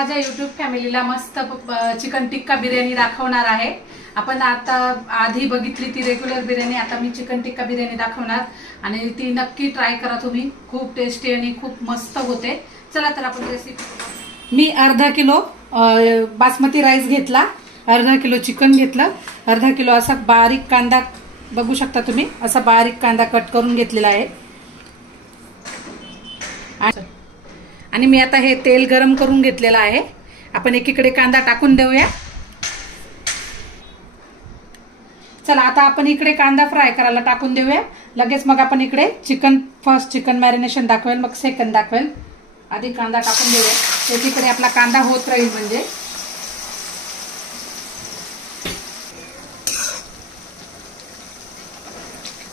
माझ्या YouTube फॅमिलीला मस्त चिकन टिक्का बिर्याणी दाखवणार आहे। आपण आता आधी बघितली ती रेग्युलर बिर्याणी, आता मी चिकन टिक्का बिर्याणी दाखवणार आणि ती नक्की ट्राय करा तुम्ही, खूप टेस्टी आणि खूप मस्त होते। चला तर आपण रेसिपी। मी अर्धा किलो बासमती राईस घेतला, अर्धा किलो चिकन घेतलं, अर्धा किलो असा बारीक कांदा बघू शकता तुम्ही, असा बारीक कांदा कट करून घेतलेला आहे। आणि मी आता हे तेल गरम करून घेतलेलं आहे। आपण एकीकडे कांदा टाकून देऊया। चला आता आपण इकडे कांदा फ्राय करायला टाकून देऊया, लगेच मग आपण इकडे फर्स्ट चिकन मॅरिनेशन दाखवेल, मग सेकंड दाखवेल। आधी कांदा टाकून देऊया, एकीकडे आपला कांदा होत राहील म्हणजे।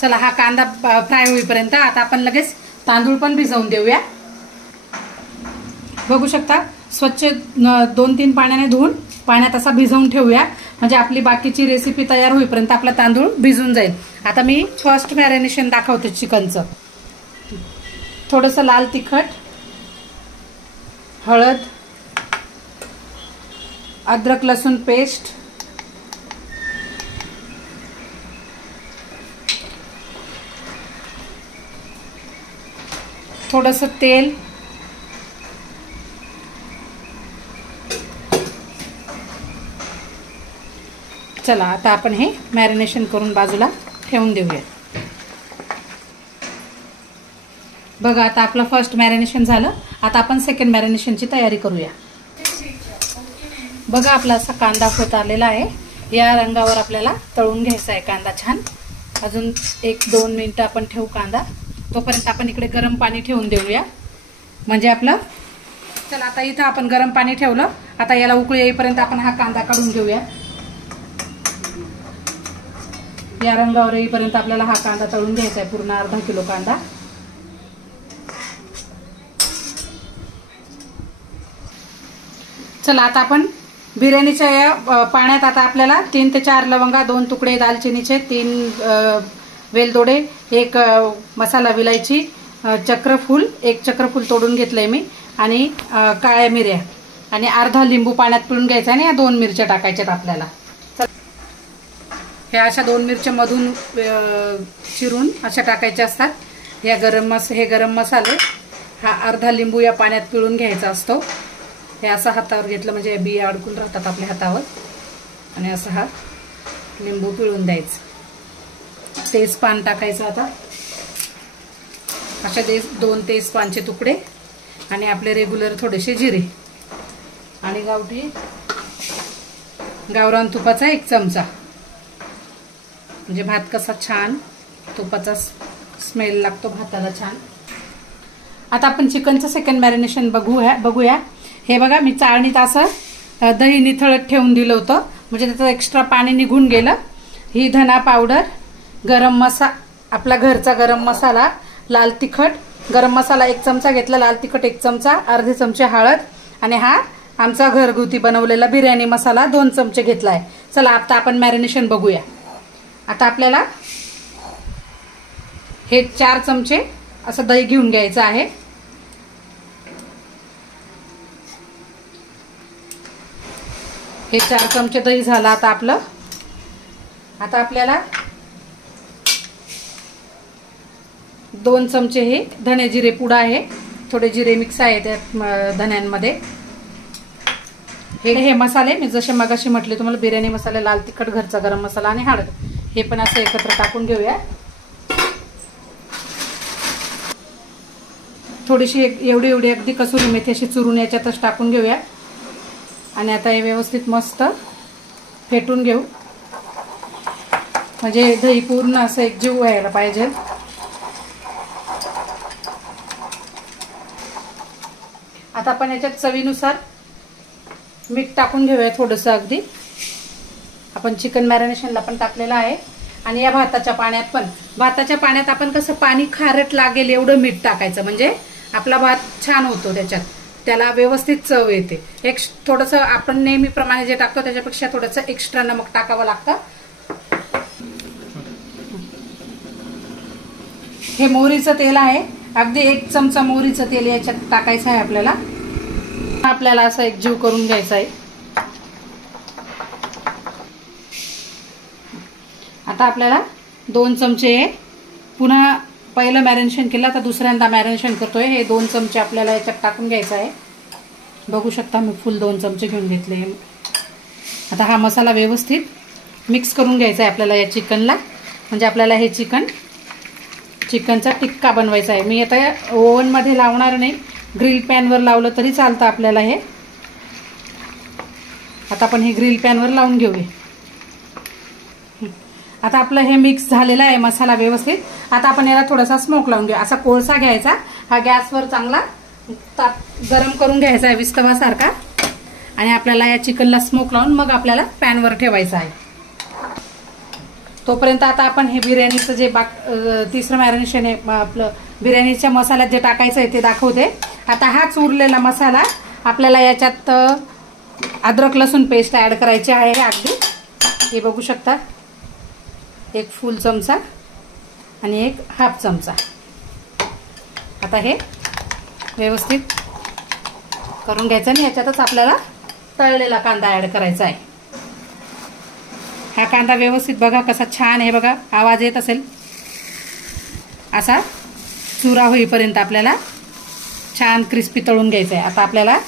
चला हा कांदा फ्राय होईपर्यंत आता आपण लगेच तांदूळ पण भिजवून देऊया। बघू शकता स्वच्छ 2-3 पाण्याने धुवून पाण्यात असा भिजवून ठेवूया, म्हणजे आपली बाकीची रेसिपी तयार होईपर्यंत आपला तांदूळ भिजून जाईल। आता मी फर्स्ट मॅरिनेशन दाखवते चिकनचं। थोडंसं लाल तिखट, हळद, अद्रक लसूण पेस्ट, थोडंसं तेल, चला आता आपण हे मॅरिनेशन करून बाजूला ठेवून देऊया। बघा आता आपलं फर्स्ट मॅरिनेशन झालं, आता आपण सेकंड मॅरिनेशनची तयारी करूया। बघा आपला असा कांदा होत आलेला आहे, या रंगावर आपल्याला तळून घ्यायचा आहे कांदा छान। अजून 1-2 मिनिटं आपण ठेवू कांदा, तोपर्यंत आपण इकडे गरम पाणी ठेवून देऊया म्हणजे आपलं। चला आता इथं आपण गरम पाणी ठेवलं, आता याला उकळी येईपर्यंत आपण हा कांदा काढून घेऊया। या रंगावर येईपर्यंत आपल्याला हा कांदा तळून घ्यायचा आहे, पूर्ण अर्धा किलो कांदा। चला आता आपण बिर्याणीच्या या पाण्यात आता आपल्याला 3 ते 4 लवंगा, 2 तुकडे दालचिनीचे, 3 वेलदोडे, 1 मसाला विलायची, चक्रफूल, 1 चक्रफूल तोडून घेतलंय मी, आणि काळ्या मिऱ्या, आणि अर्धा लिंबू पाण्यात पिळून घ्यायचा, आणि या 2 मिरच्या टाकायच्यात आपल्याला। हे अशा 2 मिरच्या मधून चिरून अशा टाकायच्या असतात। या हे गरम मसाले, हा अर्धा लिंबू या पाण्यात पिळून घ्यायचा असतो। हे असं हातावर घेतलं म्हणजे बिया अडकून राहतात आपल्या हातावर, आणि असं हा लिंबू पिळून द्यायचं। तेजपान टाकायचं आता, अशा 2 तेजपानचे तुकडे, आणि आपले रेग्युलर थोडेसे जिरे, आणि गावरान तुपाचा 1 चमचा, म्हणजे भात कसा छान तुपाचा स्मेल लागतो भाताला छान। आता आपण चिकनचं सेकंड मॅरिनेशन बघूया। हे बघा मी चाळणीत असं दही निथळत ठेवून दिलं होतं, म्हणजे त्याचं एक्स्ट्रा पाणी निघून गेलं। ही धना पावडर, गरम मसाला, आपला घरचा गरम मसाला, लाल तिखट, गरम मसाला 1 चमचा घेतला, लाल तिखट 1 चमचा, अर्धे चमचे हळद, आणि हा आमचा घरगुती बनवलेला बिर्याणी मसाला 2 चमचे घेतलाय। चला आता आपण मॅरिनेशन बघूया। आता आपल्याला हे 4 चमचे असं दही घेऊन घ्यायचं आहे। हे 4 चमचे दही झालं आता आपलं। आता आपल्याला 2 चमचे हे धने जिरे पूड आहे, थोडे जिरे मिक्स आहे त्या धन्यांमध्ये। हे मसाले मी जसे मगाशी म्हटले तुम्हाला, बिर्याणी मसाले, लाल तिखट, घरचा गरम मसाला, आणि हळद, हे पण असं एकत्र टाकून घेऊया। थोडीशी एवढी अगदी कसुरी मेथी अशी चुरून याच्यातच टाकून घेऊया, आणि आता हे व्यवस्थित मस्त फेटून घेऊ, म्हणजे दही पूर्ण असं एकजीव व्हायला पाहिजे। आता आपण याच्यात चवीनुसार मीठ टाकून घेऊया थोडंसं अगदी, आपण चिकन मॅरिनेशनला पण टाकलेलं आहे। आणि या भाताच्या पाण्यात आपण कसं पाणी खारट लागेल एवढं मीठ टाकायचं, म्हणजे आपला भात छान होतो, त्याला व्यवस्थित चव येते। थोडंसं आपण नेहमीप्रमाणे जे टाकतो त्याच्यापेक्षा थोडंसं एक्स्ट्रा नमक टाकावं लागतं। हे मोहरीचं तेल आहे, अगदी 1 चमचा मोहरीचं तेल याच्यात टाकायचं आहे आपल्याला। आपल्याला असं एकजीव करून घ्यायचा आहे. आता आपल्याला 2 चमचे पुन्हा पहिलं मॅरिनेशन केलं, आता दुसऱ्यांदा मॅरिनेशन करतोय. हे 2 चमचे आपल्याला याच्यात टाकून घ्यायचं आहे. बघू शकता मी फुल 2 चमचे घेऊन घेतले. आता हा मसाला व्यवस्थित मिक्स करून घ्यायचा आहे आपल्याला या चिकनला. म्हणजे आपल्याला हे चिकनचा टिक्का बनवायचा आहे. मी आता ओव्हनमध्ये लावणार नाही, ग्रिल पॅनवर लावलं तरी चालतं आपल्याला हे. आता आपण हे ग्रिल पॅनवर लावून घेऊया. आता आपलं हे मिक्स झालेलं आहे मसाला व्यवस्थित. आता आपण याला थोडासा स्मोक लावून घेऊ. असा कोळसा घ्यायचा, हा गॅसवर चांगला गरम करून घ्यायचा आहे विस्तवासारखा. आणि आपल्याला या चिकनला स्मोक लावून मग आपल्याला पॅनवर ठेवायचं आहे. तोपर्यंत आता आपण हे बिर्याणीचं जे तिसरं मॅरिनेशन आहे आपलं बिर्याणीच्या मसाल्यात जे टाकायचं आहे ते दाखवते. आता हाच उरलेला मसाला आपल्याला याच्यात अद्रक लसूण पेस्ट ऍड करायची आहे. अगदी हे बघू शकता, 1 फुल चमचा आणि 1 हाफ चमचा. आता हे व्यवस्थित करून घ्यायचं आणि याच्यातच आपल्याला तळलेला कांदा ऍड करायचा आहे. हा कांदा व्यवस्थित बघा कसा छान आहे, बघा आवाज येत असेल. असा चुरा होईपर्यंत आपल्याला छान क्रिस्पी तळून घ्यायचा आहे. आता आपल्याला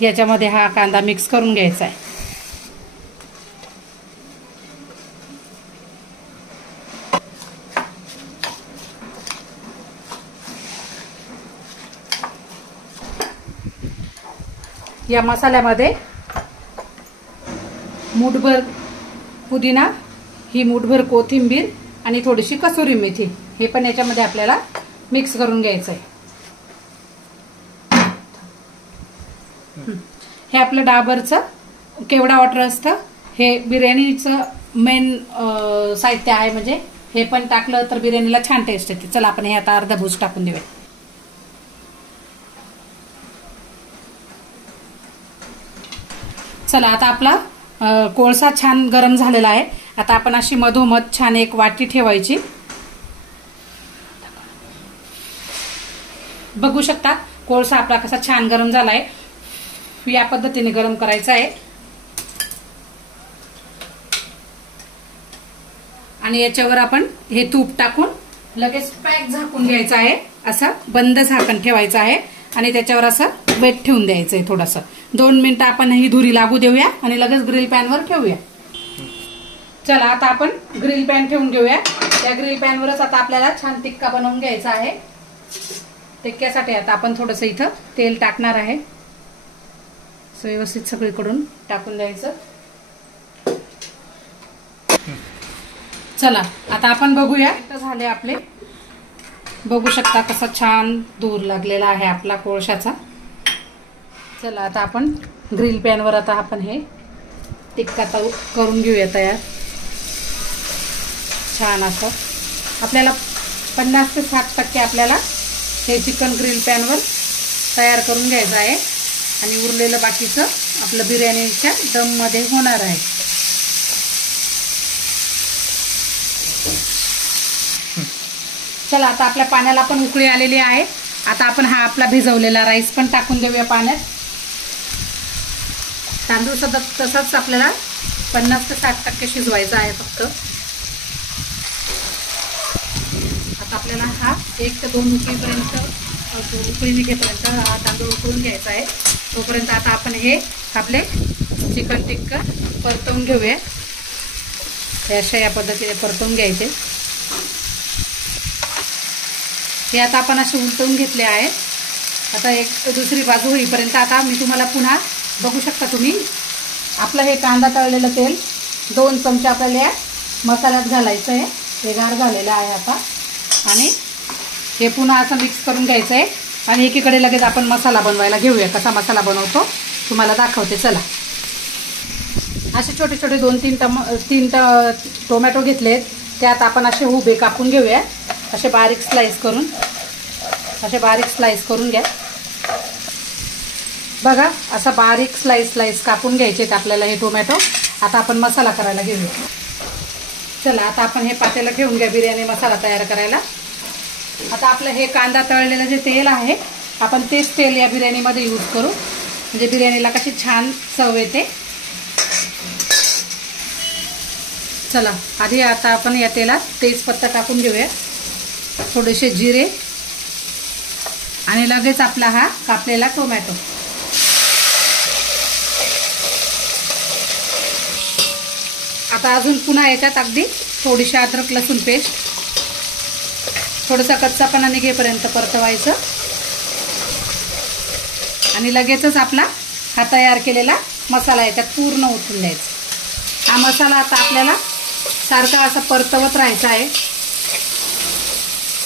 याच्यामध्ये हा कांदा मिक्स करून घ्यायचा आहे. या मसाल्यामध्ये मूठभर पुदिना, ही मूठभर कोथिंबीर आणि थोडीशी कसुरी मेथी हे पण याच्यामध्ये आपल्याला मिक्स करून घ्यायचं आहे. हे आपलं डाबरचं केवडा वॉटर असतं, हे बिर्याणीचं मेन साहित्य आहे. म्हणजे हे पण टाकलं तर बिर्याणीला छान टेस्ट येते. चला आपण हे आता अर्धा भूस टाकून देऊया. चला आता आपला कोळसा छान गरम झालेला आहे. आता आपण अशी मधोमध छान एक वाटी ठेवायची. बघू शकता कोळसा आपला कसा छान गरम झालाय. या पद्धतीने गरम करायचा आहे. आणि याच्यावर आपण हे तूप टाकून लगेच पॅक झाकून घ्यायचं आहे. असं बंद झाकण ठेवायचं आहे आणि त्याच्यावर असं वेट ठेवून द्यायचंय. थोडंसं 2 मिनिटं आपण ही धुरी लागू देऊया आणि लगेच ग्रिल पॅनवर ठेवूया. चला आता आपण ग्रिल पॅन ठेवून घेऊया. त्या ग्रिल पॅनवरच आता आपल्याला छान टिक्का बनवून घ्यायचा आहे. टिक्क्यासाठी आता आपण थोडंसं इथं तेल टाकणार आहे. व्यवस्थित सगळीकडून टाकून द्यायचं. चला आता आपण बघूया. झाले आपले, बघू शकता कसा छान धूर लागलेला आहे आपला कोळशाचा. चला आता आपण ग्रिल पॅनवर आता आपण हे टिक्का करून घेऊया तयार. छान असं आपल्याला 50 ते 60% आपल्याला हे चिकन ग्रिल पॅनवर तयार करून घ्यायचं आहे. आणि उरलेलं बाकीचं आपलं बिर्याणीच्या दम मध्ये होणार आहे. चला आता आपल्या पाण्याला पण उकळी आलेली आहे. आता आपण हा आपला भिजवलेला राईस पण टाकून देऊया पाण्यात. तांदूळ सुद्धा तसाच आपल्याला 50 ते 60% शिजवायचा आहे फक्त. आता आपल्याला हा 1 ते 2 उकळी निघेपर्यंत हा तांदूळ उकळून घ्यायचा आहे. तोपर्यंत आता आपण हे आपले चिकन टिक्का परतवून घेऊया. अशा या पद्धतीने परतवून घ्यायचे. हे आता आपण असे उलटवून घेतले आहे. आता एक दुसरी बाजू होईपर्यंत आता मी तुम्हाला पुन्हा बघू शकता तुम्ही आपलं हे कांदा तळलेलं तेल 2 चमचे आपल्याला या मसाल्यात घालायचं आहे. हे गार झालेलं आहे आता. आणि हे पुन्हा असं मिक्स करून घ्यायचं आहे. आणि एकीकडे लगेच आपण मसाला बनवायला घेऊया. कसा मसाला बनवतो तुम्हाला दाखवते. चला असे छोटे छोटे 2-3 टोमॅटो घेतलेत. त्यात आपण असे उभे कापून घेऊया. असे बारीक स्लाइस करून घ्या. बघा असं बारीक स्लाइस कापून घ्यायचे आपल्याला हे टोमॅटो. आता आपण मसाला करायला घेऊया. चला आता आपण हे पातेलं ठेवून घ्या बिर्याणी मसाला तयार करायला. आता आपलं हे कांदा तळलेलं जे तेल आहे आपण तेच तेल या बिर्याणीमध्ये यूज करू. म्हणजे बिर्याणीला कशी छान चव येते. चला आधी आता आपण या तेलात तेजपत्ता टाकून घेऊया, थोडेसे जिरे आणि लगेच आपला हा कापलेला टोमॅटो. आता अजून पुन्हा याच्यात अगदी थोडीशी अद्रक लसूण पेस्ट, थोडासा कच्चापणा निघेपर्यंत परतवायचं आणि लगेचच आपला हा तयार केलेला मसाला याच्यात पूर्ण ओतून द्यायचा. हा मसाला आता आपल्याला सारखा असा परतवत राहायचा आहे,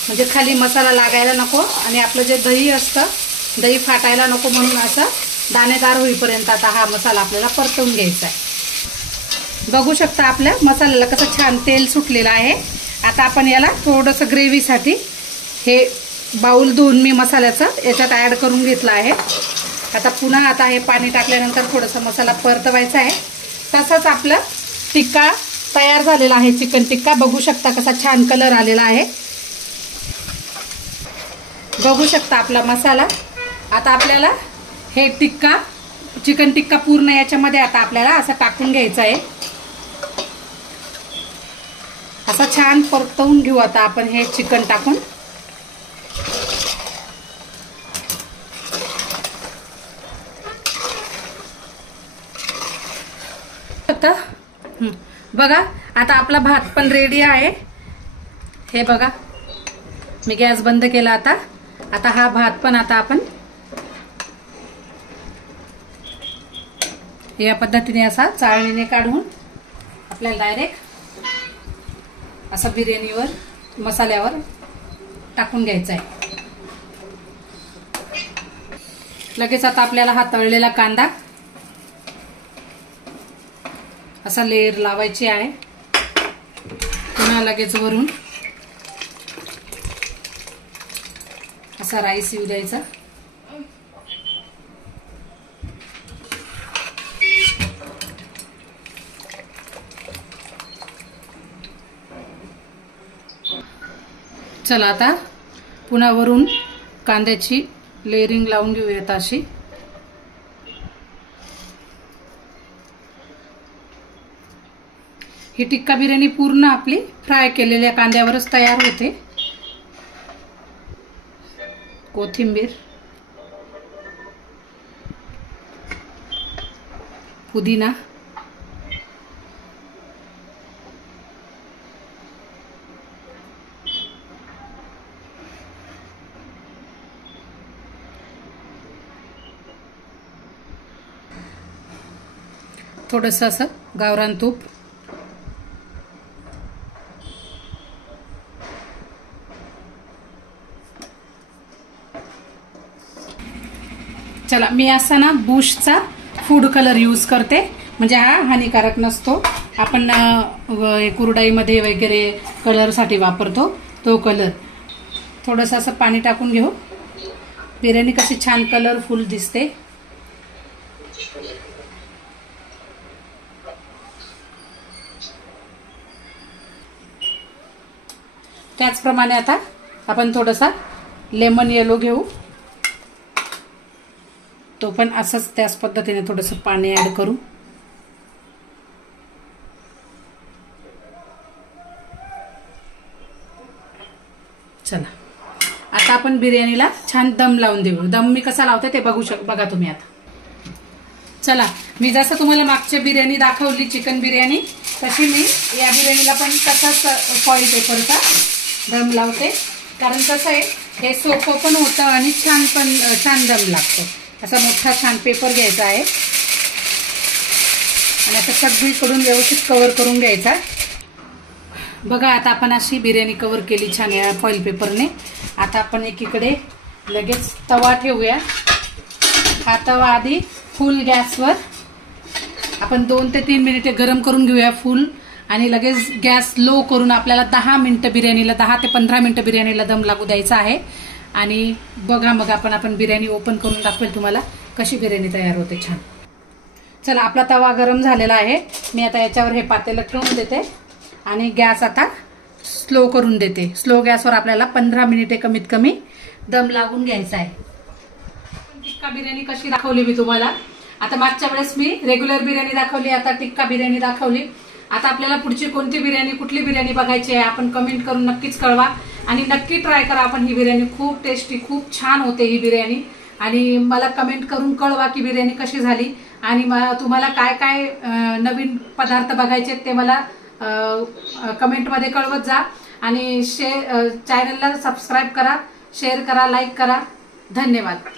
म्हणजे खाली मसाला लागायला नको आणि आपलं जे दही असतं दही फाटायला नको, म्हणून असं दाणेदार होईपर्यंत आता हा मसाला आपल्याला परतवून घ्यायचा आहे. बघू शकता आपल्या मसाल्याला कसं छान तेल सुटलेलं आहे. आता आपण याला थोडंसं ग्रेव्हीसाठी हे बाउल धुवून मी मसाल्याचं याच्यात ॲड करून घेतलं आहे. आता पुन्हा आता हे पाणी टाकल्यानंतर थोडासा मसाला परतवायचा आहे. तसंच आपलं टिक्का तयार झालेला आहे, चिकन टिक्का. बघू शकता कसा छान कलर आलेला आहे. बघू शकता आपला मसाला. आता आपल्याला हे टिक्का चिकन टिक्का पूर्ण याच्यामध्ये आता आपल्याला असं टाकून घ्यायचं आहे. असं छान परतवून घेऊ आता आपण हे चिकन टाकून. आता बघा आता आपला भात पण रेडी आहे. हे बघा मी गॅस बंद केला. आता हा भात पण आता आपण या पद्धतीने असा चाळणीने काढून आपल्याला डायरेक्ट असा बिर्याणीवर मसाल्यावर टाकून घ्यायचा आहे. लगेच आता आपल्याला हा तळलेला कांदा असा लेयर लावायची आहे. पुन्हा लगेच वरून असा राईस येऊ द्यायचा. चला आता पुन्हा वरून कांद्याची लेअरिंग लावून घेऊयात अशी. ही टिक्का बिर्याणी पूर्ण आपली फ्राय केलेल्या कांद्यावरच तयार होते. कोथिंबीर, पुदिना, थोडंसं असं गावरान तूप, चला मी असा ना बुशचा फूड कलर यूज करते, म्हणजे हा हानिकारक नसतो. आपण कुरडाईमध्ये वगैरे कलरसाठी वापरतो तो कलर. थोडंसं असं पाणी टाकून घेऊ. बिर्याणी कशी छान कलरफुल दिसते. त्याचप्रमाणे आता आपण थोडासा लेमन येलो घेऊ. तो पण असंच त्याच पद्धतीने थोडंसं पाणी ऍड करू. चला आता आपण बिर्याणीला छान दम लावून देऊ. दम मी कसा लावते ते बघा तुम्ही आता. चला मी जसं तुम्हाला मागच्या बिर्याणी दाखवली चिकन बिर्याणी, तशी मी या बिर्याणीला पण तसाच फॉइल पेपरचा दम लावते. कारण कसं आहे हे सोपं पण होतं आणि छान दम लागतो. असा मोठा छान पेपर घ्यायचा आहे आणि असं सगळीकडून व्यवस्थित कव्हर करून घ्यायचा. बघा आता आपण अशी बिर्याणी कव्हर केली छान या फॉइल पेपरने. आता आपण एकीकडे लगेच तवा ठेवूया. हा तवा आधी फुल गॅसवर आपण 2 ते 3 मिनिटे गरम करून घेऊया फुल, आणि लगेच गॅस लो करून आपल्याला 10 मिनिटं बिर्याणीला 10 ते 15 मिनिटं बिर्याणीला दम लागू द्यायचा आहे. आणि बघा मग आपण बिर्याणी ओपन करून दाखवेल तुम्हाला कशी बिर्याणी तयार होते छान. चला आपला तवा गरम झालेला आहे. मी आता याच्यावर हे पातेलं ठेवून देते आणि गॅस आता स्लो करून देते. स्लो गॅसवर आपल्याला 15 मिनिटे कमीत कमी दम लागून घ्यायचा आहे. टिक्का बिर्याणी कशी दाखवली मी तुम्हाला. आता मागच्या वेळेस मी रेग्युलर बिर्याणी दाखवली, आता टिक्का बिर्याणी दाखवली. आता आपल्याला पुढची कोणती बिर्याणी, कुठली बिर्याणी बघायची आहे आपण कमेंट करून नक्कीच कळवा आणि नक्की ट्राय करा आपण ही बिर्याणी. खूप टेस्टी, खूप छान होते ही बिर्याणी. आणि मला कमेंट करून कळवा की बिर्याणी कशी झाली आणि तुम्हाला काय काय नवीन पदार्थ बघायचे ते मला कमेंटमध्ये कळवत जा. आणि चॅनलला सबस्क्राईब करा, शेअर करा, लाईक करा. धन्यवाद.